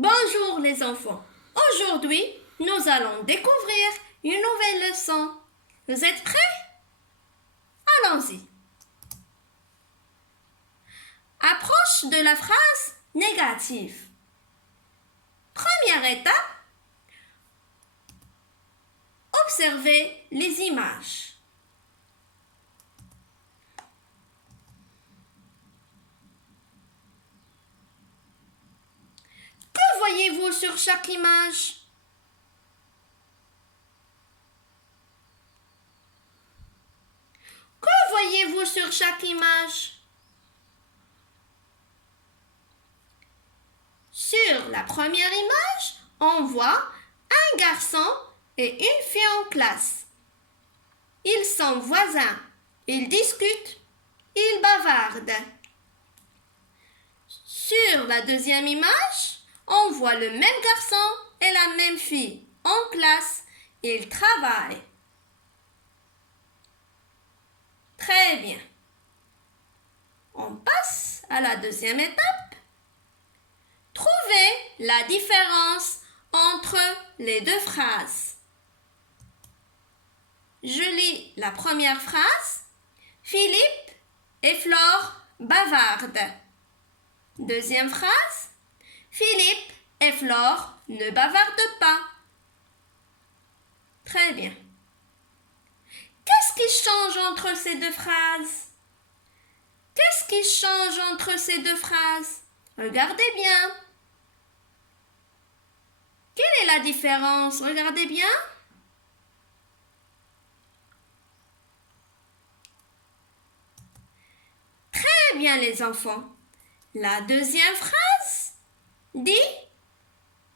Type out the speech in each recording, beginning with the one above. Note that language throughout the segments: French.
Bonjour les enfants. Aujourd'hui, nous allons découvrir une nouvelle leçon. Vous êtes prêts? Allons-y. Approche de la phrase négative. Première étape, observez les images. Que voyez-vous sur chaque image? Que voyez-vous sur chaque image? Sur la première image, on voit un garçon et une fille en classe. Ils sont voisins, ils discutent, ils bavardent. Sur la deuxième image, on voit le même garçon et la même fille en classe. Ils travaillent. Très bien. On passe à la deuxième étape. Trouvez la différence entre les deux phrases. Je lis la première phrase. Philippe et Flore bavardent. Deuxième phrase. Philippe et Flore ne bavardent pas. Très bien. Qu'est-ce qui change entre ces deux phrases? Qu'est-ce qui change entre ces deux phrases? Regardez bien. Quelle est la différence? Regardez bien. Très bien les enfants. La deuxième phrase dit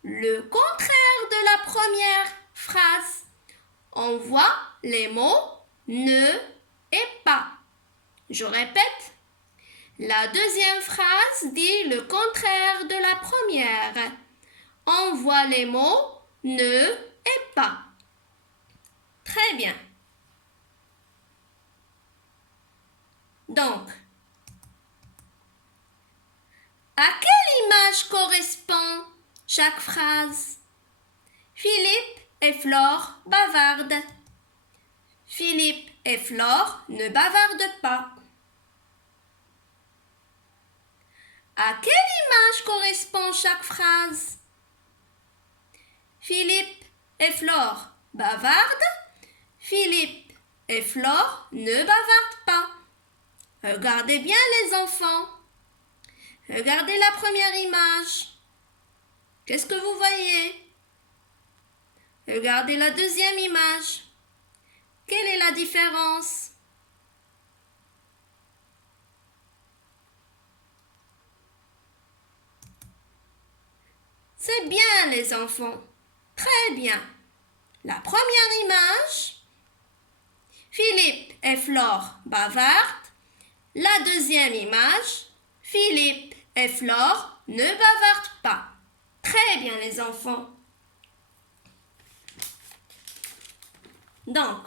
le contraire de la première phrase. On voit les mots ne et pas. Je répète. La deuxième phrase dit le contraire de la première. On voit les mots ne et pas. Très bien. Donc, à quelle image correspond chaque phrase? Philippe et Flore bavardent. Philippe et Flore ne bavardent pas. À quelle image correspond chaque phrase? Philippe et Flore bavardent. Philippe et Flore ne bavardent pas. Regardez bien les enfants. Regardez la première image. Qu'est-ce que vous voyez? Regardez la deuxième image. Quelle est la différence? C'est bien les enfants. Très bien. La première image, Philippe et Flore bavardent. La deuxième image, Philippe et Flore ne bavardent pas. Très bien les enfants. Donc,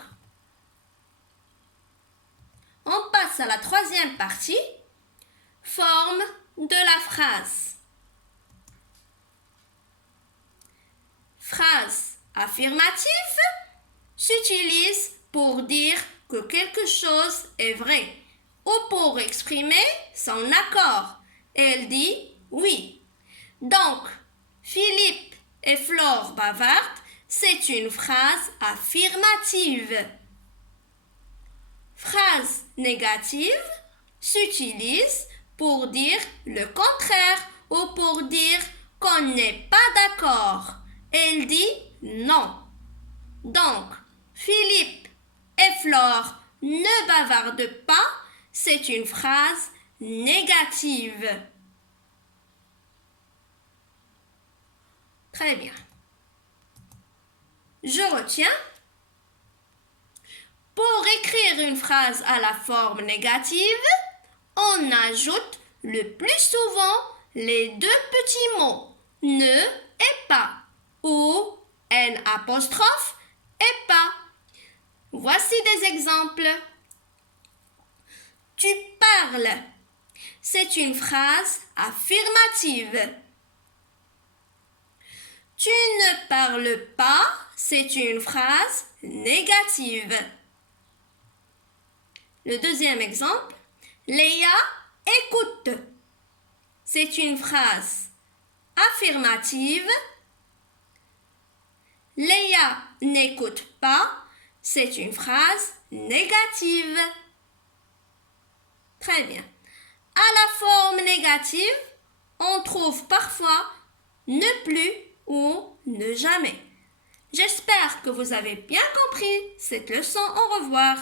on passe à la troisième partie, forme de la phrase. Phrase affirmative s'utilise pour dire que quelque chose est vrai ou pour exprimer son accord. Elle dit oui. Donc, Philippe et Flore bavardent, c'est une phrase affirmative. Phrase négative s'utilise pour dire le contraire ou pour dire qu'on n'est pas d'accord. Elle dit non. Donc, Philippe et Flore ne bavardent pas, c'est une phrase négative. Très bien. Je retiens. Pour écrire une phrase à la forme négative, on ajoute le plus souvent les deux petits mots ne et pas ou n apostrophe et pas. Voici des exemples. Tu parles. C'est une phrase affirmative. Tu ne parles pas, c'est une phrase négative. Le deuxième exemple, Léa écoute. C'est une phrase affirmative. Léa n'écoute pas, c'est une phrase négative. Très bien. À la forme négative, on trouve parfois ne plus ou ne jamais. J'espère que vous avez bien compris cette leçon. Au revoir.